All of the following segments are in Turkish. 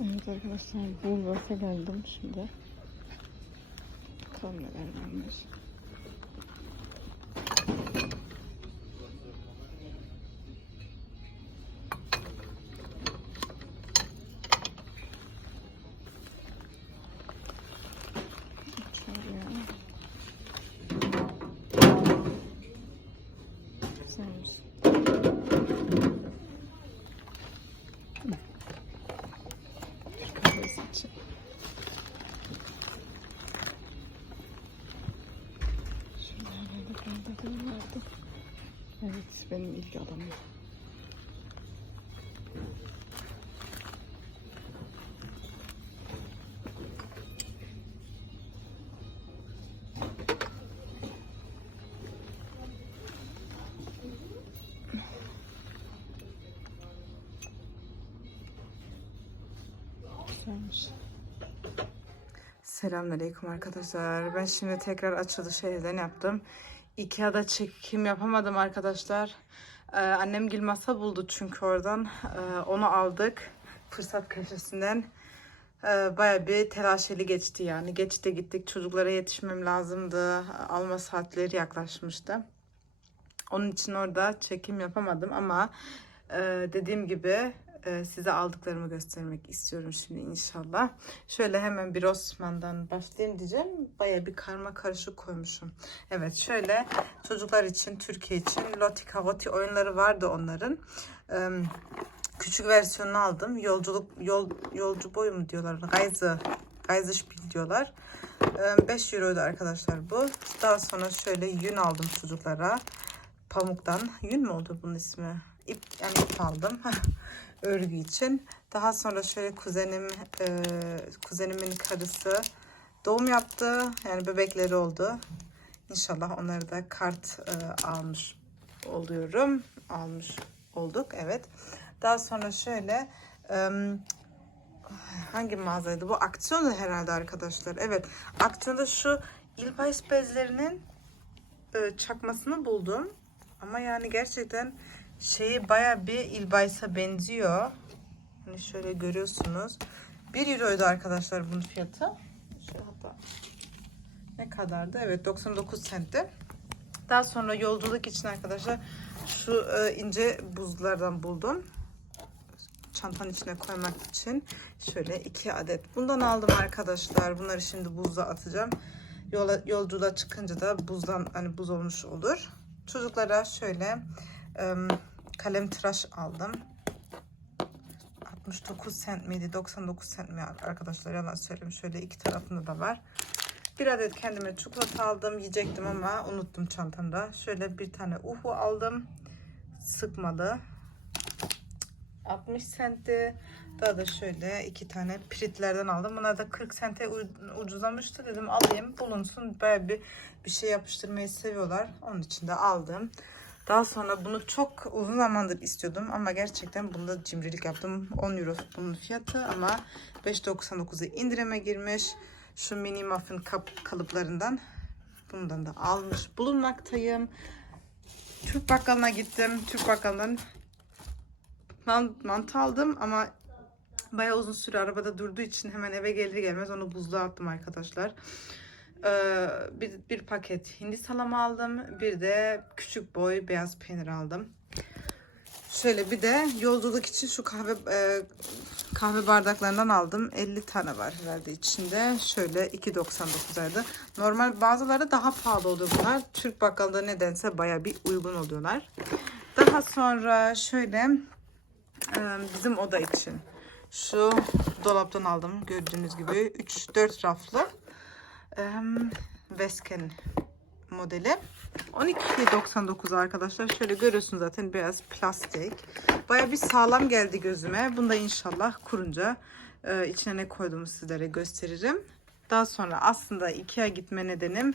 Evet arkadaşlar Bulgas'a geldim şimdi. Bakalım neler varmış. Güzelmiş. Kahvesi için. Şunlarda bardaklar vardı. Evet benim ilgi alanım. Selamünaleyküm arkadaşlar. Ben şimdi tekrar açılışı evden yaptım. Ikea'da çekim yapamadım arkadaşlar. Ee, annem gil masa buldu çünkü oradan. Ee, onu aldık. Fırsat köşesinden. Ee, Baya bir telaşeli geçti yani. Geçti gittik. Çocuklara yetişmem lazımdı. Alma saatleri yaklaşmıştı. Onun için orada çekim yapamadım ama e, dediğim gibi size aldıklarımı göstermek istiyorum şimdi inşallah. Şöyle hemen bir Osman'dan başlayayım diyeceğim. Baya bir karma karışık koymuşum. Evet şöyle çocuklar için, Türkiye için Loti Kavoti oyunları vardı onların. E, küçük versiyonunu aldım. Yolculuk yol yolcu boyu mu diyorlar? Gayzı Gayzı Spiel diyorlar. 5 euroydu arkadaşlar bu. Daha sonra şöyle yün aldım çocuklara. Pamuktan. Yün mü oldu bunun ismi? İp, yani ip aldım. Örgü için. Daha sonra şöyle kuzenim, e, kuzenimin karısı doğum yaptı. Yani bebekleri oldu. İnşallah onları da kart e, almış oluyorum. Almış olduk. Evet. Daha sonra şöyle e, hangi mağazaydı bu? Aksiyondu herhalde arkadaşlar. Evet. Aksiyonda şu İlpais bezlerinin e, çakmasını buldum. Ama yani gerçekten şeyi baya bir İlbais'a benziyor. Hani şöyle görüyorsunuz. 1 euroydu arkadaşlar bunun fiyatı. Şöyle hatta ne kadardı? Evet 99 centti. Daha sonra yolculuk için arkadaşlar şu e, ince buzlardan buldum. Çantanın içine koymak için şöyle iki adet bundan aldım arkadaşlar. Bunları şimdi buzluğa atacağım. Yola, yolculuğa çıkınca da buzdan hani buz olmuş olur. Çocuklara şöyle kalem tıraş aldım. 69 cent miydi? 99 cent mi arkadaşlar? Yalan söyleyeyim. Şöyle iki tarafında da var. Bir adet kendime çikolata aldım. Yiyecektim ama unuttum çantamda. Şöyle bir tane uhu aldım. Sıkmalı. 60 centti. Daha da şöyle iki tane piritlerden aldım. Bunlar da 40 sente ucuzlamıştı. Dedim alayım bulunsun. Baya bir, bir şey yapıştırmayı seviyorlar. Onun için de aldım. Daha sonra bunu çok uzun zamandır istiyordum ama gerçekten bunda cimrilik yaptım. 10 euro bunun fiyatı ama 5.99'a indirime girmiş. Şu mini muffin kap kalıplarından bundan da almış bulunmaktayım. Türk bakkalına gittim. Türk bakkalından mantı aldım ama bayağı uzun süre arabada durduğu için hemen eve gelir gelmez onu buzluğa attım arkadaşlar. Ee, bir, bir paket hindi salamı aldım. Bir de küçük boy beyaz peynir aldım. Şöyle bir de yolculuk için şu kahve e, kahve bardaklarından aldım. 50 tane var herhalde içinde. Şöyle 2.99'aydı. Normal bazıları daha pahalı oluyor bunlar. Türk bakkalda nedense baya bir uygun oluyorlar. Daha sonra şöyle e, bizim oda için şu dolaptan aldım. Gördüğünüz gibi 3-4 raflı. Vesken modeli. 12.99 arkadaşlar. Şöyle görüyorsunuz zaten beyaz plastik. Baya bir sağlam geldi gözüme. Bunda inşallah kurunca e, içine ne koyduğumu sizlere gösteririm. Daha sonra aslında Ikea gitme nedenim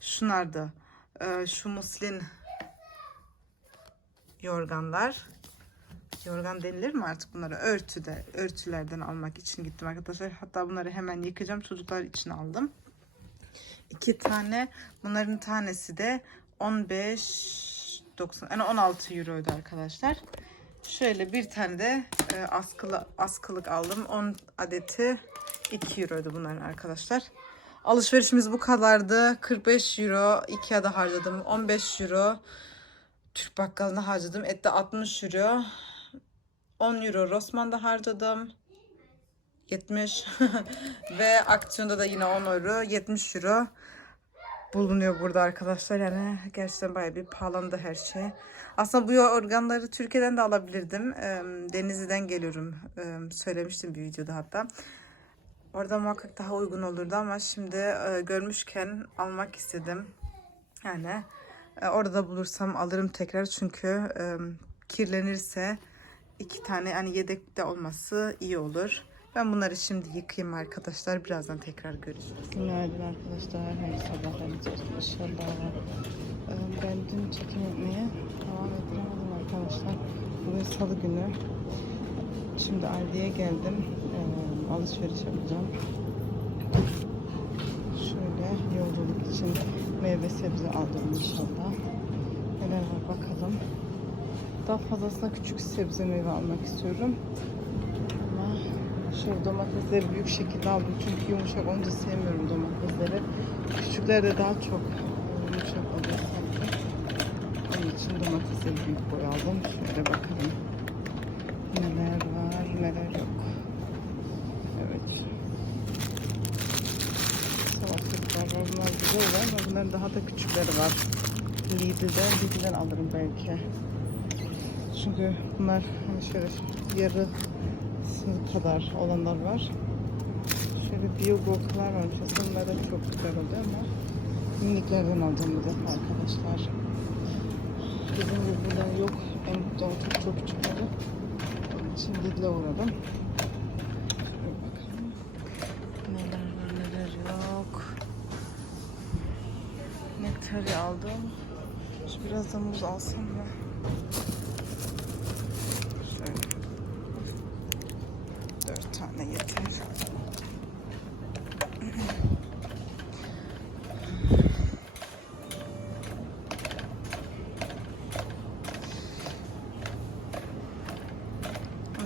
şunlardı. E, şu muslin yorganlar. Yorgan denilir mi artık bunlara? Örtüde, örtülerden almak için gittim arkadaşlar. Hatta bunları hemen yıkayacağım. Çocuklar için aldım. İki tane. Bunların tanesi de 15 90 yani 16 euroydu arkadaşlar. Şöyle bir tane de e, askılı askılık aldım. 10 adeti 2 euroydu bunların arkadaşlar. Alışverişimiz bu kadardı. 45 euro Ikea'da harcadım. 15 euro Türk bakkalında harcadım. Ette 60 euro. 10 euro Rossmann'da harcadım. 70 ve aksiyonda da yine 10 euro 70 euro bulunuyor burada arkadaşlar yani gerçekten bayağı bir pahalandı her şey. Aslında bu organları Türkiye'den de alabilirdim. Denizli'den geliyorum. Söylemiştim bir videoda hatta. Orada muhakkak daha uygun olurdu ama şimdi e, görmüşken almak istedim. Yani e, orada bulursam alırım tekrar çünkü kirlenirse iki tane hani yedekte olması iyi olur. Ben bunları şimdi yıkayayım arkadaşlar. Birazdan tekrar görüşürüz. Günaydın arkadaşlar. Hayırlı sabahlar diliyorum inşallah. Ee, Ben dün çekim yapmaya devam ettiremedim arkadaşlar. Bugün salı günü. Şimdi Aldi'ye geldim. Ee, alışveriş yapacağım. Şöyle yolculuk için meyve sebze aldım inşallah. Neler var bakalım. Daha fazlasına küçük sebze meyve almak istiyorum. Şöyle domatesleri büyük şekilde aldım. Çünkü yumuşak olunca sevmiyorum domatesleri. Küçüklerde daha çok yumuşak oluyor sanki. Onun için domatesleri büyük boy aldım. Şöyle bakalım. Neler var, neler yok. Evet. Salatalıklar var. Bunlar güzel ama bunların daha da küçükleri var. Lidl'den, Lidl'den alırım belki. Çünkü bunlar hani şöyle yarı sınır kadar olanlar var. Şöyle biyogokalar varmış. Aslında bunlar da çok güzel oluyor ama miniklerden alacağım bir defa arkadaşlar. Bizim gibi burada yok. En domates çok küçükleri. Onun için Lidl'e uğradım. Neler var neler yok. Nektari aldım. Şu biraz da muz alsam mı? Şöyle. Dört tane yeter.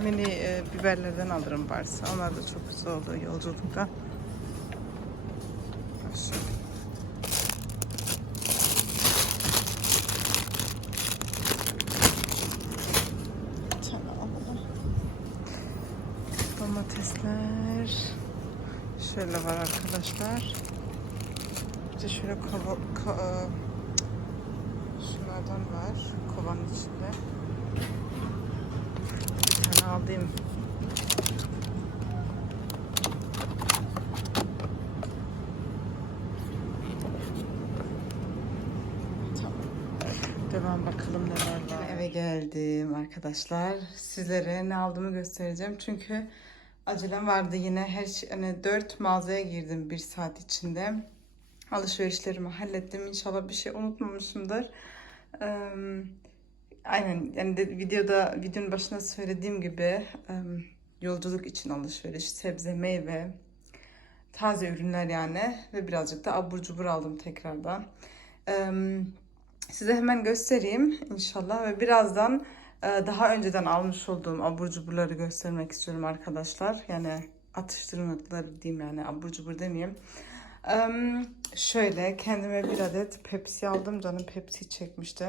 Mini e, biberlerden alırım varsa. Onlar da çok güzel oluyor yolculukta. Şöyle. Bir tane alalım. Domatesler şöyle var arkadaşlar. Bir şöyle kova, ko- e, şunlardan var kovanın içinde. Bir tane. Tamam. Devam bakalım neler var. Eve geldim arkadaşlar. Sizlere ne aldığımı göstereceğim. Çünkü acelem vardı yine. Her şey, hani 4 mağazaya girdim bir saat içinde. Alışverişlerimi hallettim. İnşallah bir şey unutmamışımdır. Aynen yani de, videoda videonun başında söylediğim gibi yolculuk için alışveriş, sebze, meyve, taze ürünler yani ve birazcık da abur cubur aldım tekrardan. Size hemen göstereyim inşallah ve birazdan daha önceden almış olduğum abur cuburları göstermek istiyorum arkadaşlar. Yani atıştırmalıkları diyeyim yani abur cubur demeyeyim. Em, şöyle kendime bir adet Pepsi aldım. Canım Pepsi çekmişti.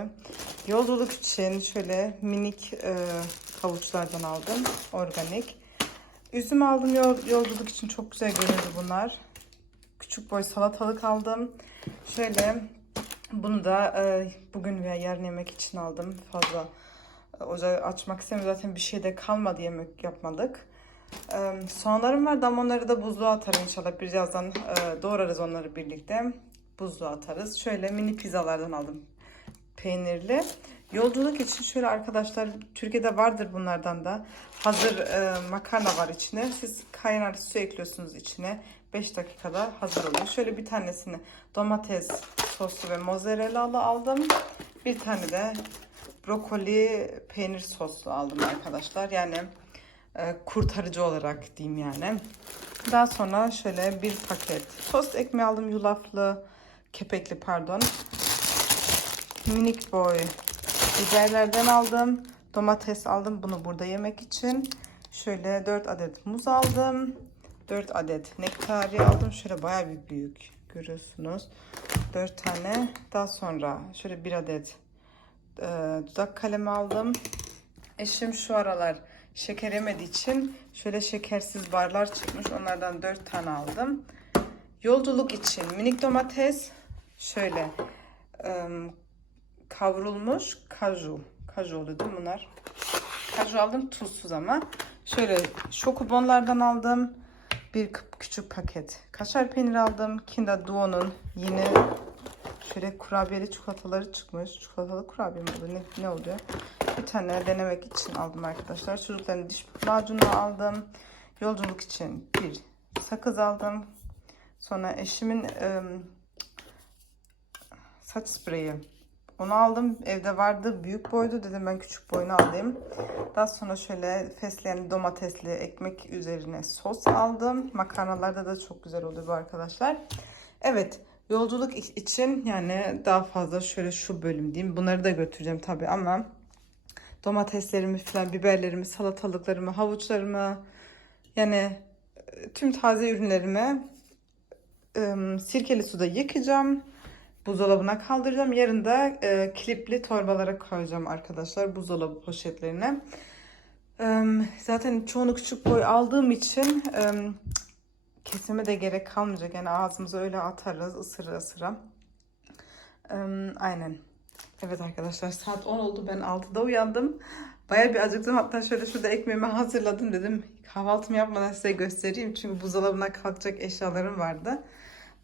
Yolculuk için şöyle minik e, havuçlardan aldım. Organik. Üzüm aldım yol, yolculuk için çok güzel görünüyor bunlar. Küçük boy salatalık aldım. Şöyle bunu da e, bugün veya yarın yemek için aldım. Fazla ocağı açmak istemiyorum. Zaten bir şey de kalmadı yemek yapmadık. Soğanlarım vardı ama onları da buzluğa atarım inşallah. Birazdan e, doğrarız onları birlikte. Buzluğa atarız. Şöyle mini pizzalardan aldım. Peynirli. Yolculuk için şöyle arkadaşlar Türkiye'de vardır bunlardan da. Hazır e, makarna var içine. Siz kaynar su ekliyorsunuz içine. 5 dakikada hazır oluyor. Şöyle bir tanesini domates soslu ve mozzarella'lı aldım. Bir tane de brokoli peynir soslu aldım arkadaşlar. Yani e, kurtarıcı olarak diyeyim yani. Daha sonra şöyle bir paket tost ekmeği aldım yulaflı, kepekli pardon. Minik boy biberlerden aldım. Domates aldım bunu burada yemek için. Şöyle 4 adet muz aldım. 4 adet nektari aldım. Şöyle bayağı bir büyük görüyorsunuz. 4 tane. Daha sonra şöyle 1 adet e, dudak kalemi aldım. Eşim şu aralar şeker yemediği için şöyle şekersiz barlar çıkmış. Onlardan 4 tane aldım. Yolculuk için minik domates şöyle ım, kavrulmuş kaju. Kaju oluyor değil mi bunlar? Kaju aldım tuzsuz ama. Şöyle şokubonlardan aldım. Bir küçük paket kaşar peynir aldım. Kinder Duo'nun yine şöyle kurabiyeli çikolataları çıkmış. Çikolatalı kurabiye mi oluyor? Ne, ne oluyor? Bir tane denemek için aldım arkadaşlar. Çocukların diş macunu aldım. Yolculuk için bir sakız aldım. Sonra eşimin ım, saç spreyi. Onu aldım. Evde vardı. Büyük boydu. Dedim ben küçük boyunu alayım. Daha sonra şöyle fesleğen domatesli ekmek üzerine sos aldım. Makarnalarda da çok güzel oluyor bu arkadaşlar. Evet. Yolculuk için yani daha fazla şöyle şu bölüm diyeyim. Bunları da götüreceğim tabii ama domateslerimi falan, biberlerimi, salatalıklarımı, havuçlarımı yani e, tüm taze ürünlerimi sirkeli suda yıkayacağım. Buzdolabına kaldıracağım. Yarın da e, klipli torbalara koyacağım arkadaşlar. Buzdolabı poşetlerine. Im, zaten çoğunu küçük boy aldığım için ım, kesime de gerek kalmayacak. Yani ağzımıza öyle atarız ısıra ısıra. Im, aynen. Evet arkadaşlar saat 10 oldu. Ben 6'da uyandım. Baya bir acıktım. Hatta şöyle şurada ekmeğimi hazırladım dedim. Kahvaltımı yapmadan size göstereyim. Çünkü buzdolabına kalkacak eşyalarım vardı.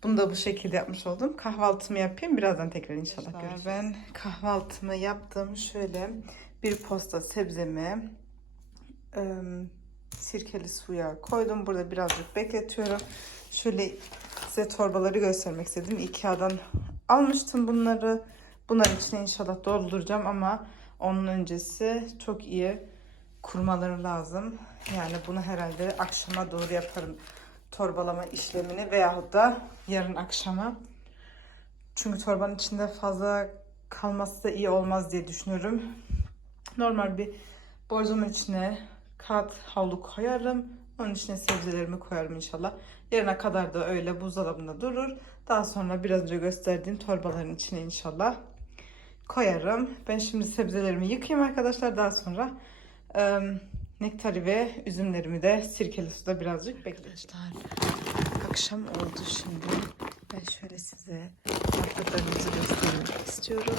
Bunu da bu şekilde yapmış oldum. Kahvaltımı yapayım. Birazdan tekrar inşallah görüşürüz. Ben kahvaltımı yaptım. Şöyle bir posta sebzemi sirkeli suya koydum. Burada birazcık bekletiyorum. Şöyle size torbaları göstermek istedim. Ikea'dan almıştım bunları. Bunların içine inşallah dolduracağım ama onun öncesi çok iyi kurmaları lazım. Yani bunu herhalde akşama doğru yaparım torbalama işlemini veyahut da yarın akşama. Çünkü torbanın içinde fazla kalması da iyi olmaz diye düşünüyorum. Normal bir borcamın içine kağıt havlu koyarım. Onun içine sebzelerimi koyarım inşallah. Yarına kadar da öyle buzdolabında durur. Daha sonra biraz önce gösterdiğim torbaların içine inşallah koyarım. Ben şimdi sebzelerimi yıkayayım arkadaşlar. Daha sonra ım, nektari ve üzümlerimi de sirkeli suda birazcık bekleyeceğim. Akşam oldu şimdi. Ben şöyle size yaptıklarımızı göstermek istiyorum.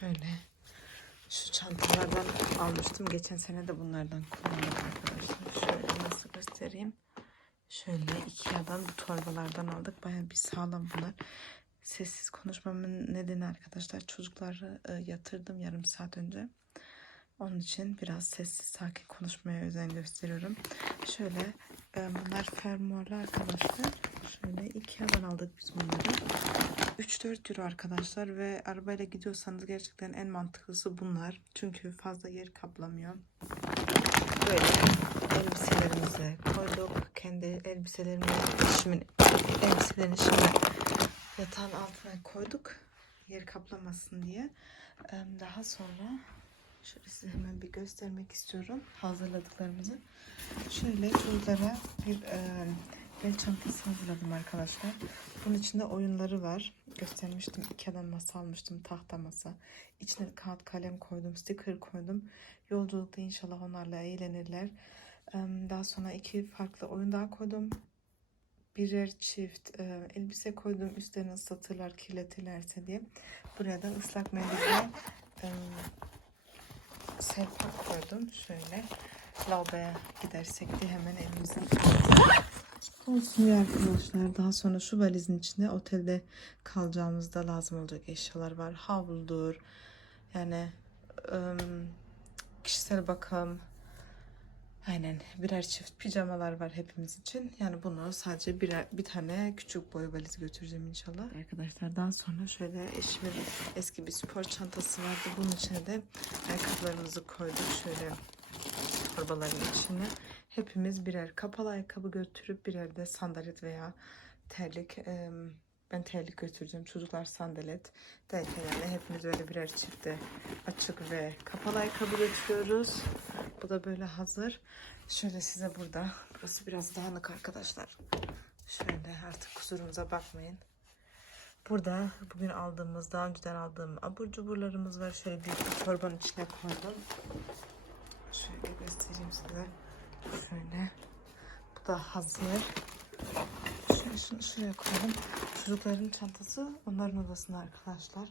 Şöyle şu çantalardan almıştım. Geçen sene de bunlardan kullandım arkadaşlar. Şöyle nasıl göstereyim. Şöyle Ikea'dan bu torbalardan aldık. Baya bir sağlam bunlar. Sessiz konuşmamın nedeni arkadaşlar çocukları e, yatırdım yarım saat önce. Onun için biraz sessiz sakin konuşmaya özen gösteriyorum. Şöyle e, bunlar fermuarlı arkadaşlar. Şöyle Ikea'dan aldık biz bunları. 3-4 euro arkadaşlar ve arabayla gidiyorsanız gerçekten en mantıklısı bunlar. Çünkü fazla yer kaplamıyor. Böyle elbiselerimizi koyduk. Kendi elbiselerimi, eşimin elbiselerini şimdi yatağın altına koyduk. Yer kaplamasın diye. Daha sonra şöyle size hemen bir göstermek istiyorum hazırladıklarımızı. Şöyle çocuklara bir e, bel çantası hazırladım arkadaşlar. Bunun içinde oyunları var. Göstermiştim. Ikea'dan masa almıştım. Tahta masa. İçine kağıt kalem koydum. Sticker koydum. Yolculukta inşallah onlarla eğlenirler. Daha sonra iki farklı oyun daha koydum. Birer çift e, elbise koydum. Üstlerini ıslatırlar, kirletirlerse diye. Buraya da ıslak mendille e, selpak koydum. Şöyle lavaboya gidersek diye hemen elimizi Olsun arkadaşlar. Daha sonra şu valizin içinde otelde kalacağımızda lazım olacak eşyalar var. Havludur. Yani ım, kişisel bakım. Aynen birer çift pijamalar var hepimiz için. Yani bunu sadece birer, bir tane küçük boy valiz götüreceğim inşallah. Arkadaşlar daha sonra şöyle eşimin eski bir spor çantası vardı. Bunun içine de ayakkabılarımızı koyduk. Şöyle torbaların içine. Hepimiz birer kapalı ayakkabı götürüp birer de sandalet veya terlik em, Ben terlik götüreceğim. Çocuklar sandalet. Derken hepimiz öyle birer çifte açık ve kapalı ayakkabı götürüyoruz. Bu da böyle hazır. Şöyle size burada. Burası biraz dağınık arkadaşlar. Şöyle artık kusurumuza bakmayın. Burada bugün aldığımız, daha önceden aldığım abur cuburlarımız var. Şöyle bir torbanın içine koydum. Şöyle göstereyim size. Şöyle. Bu da hazır. Şöyle şunu şuraya koyalım. Çocukların çantası onların odasında arkadaşlar.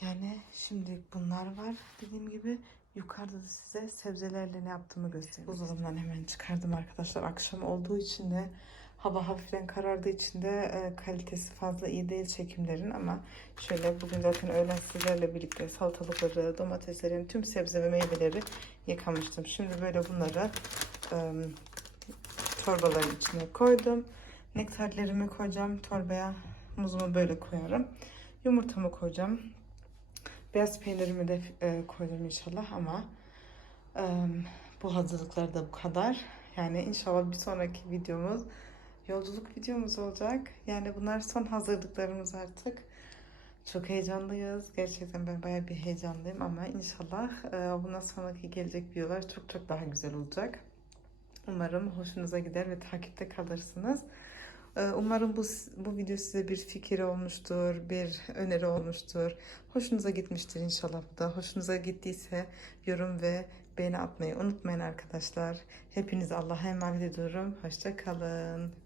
Yani şimdi bunlar var dediğim gibi. Yukarıda da size sebzelerle ne yaptığımı göstereyim. Buzdolabından hemen çıkardım arkadaşlar. Akşam olduğu için de hava hafiften karardığı için de e, kalitesi fazla iyi değil çekimlerin ama şöyle bugün zaten öğlen sizlerle birlikte salatalıkları, domateslerin tüm sebze ve meyveleri yıkamıştım. Şimdi böyle bunları e, torbaların içine koydum. Nektarlarımı koyacağım torbaya. Muzumu böyle koyarım. Yumurtamı koyacağım. Beyaz peynirimi de e, koydum inşallah ama e, bu hazırlıklar da bu kadar. Yani inşallah bir sonraki videomuz yolculuk videomuz olacak. Yani bunlar son hazırlıklarımız artık. Çok heyecanlıyız. Gerçekten ben bayağı bir heyecanlıyım ama inşallah e, bundan sonraki gelecek videolar çok çok daha güzel olacak. Umarım hoşunuza gider ve takipte kalırsınız. Ee, Umarım bu, bu video size bir fikir olmuştur, bir öneri olmuştur. Hoşunuza gitmiştir inşallah bu da. Hoşunuza gittiyse yorum ve beğeni atmayı unutmayın arkadaşlar. Hepinizi Allah'a emanet ediyorum. Hoşça kalın.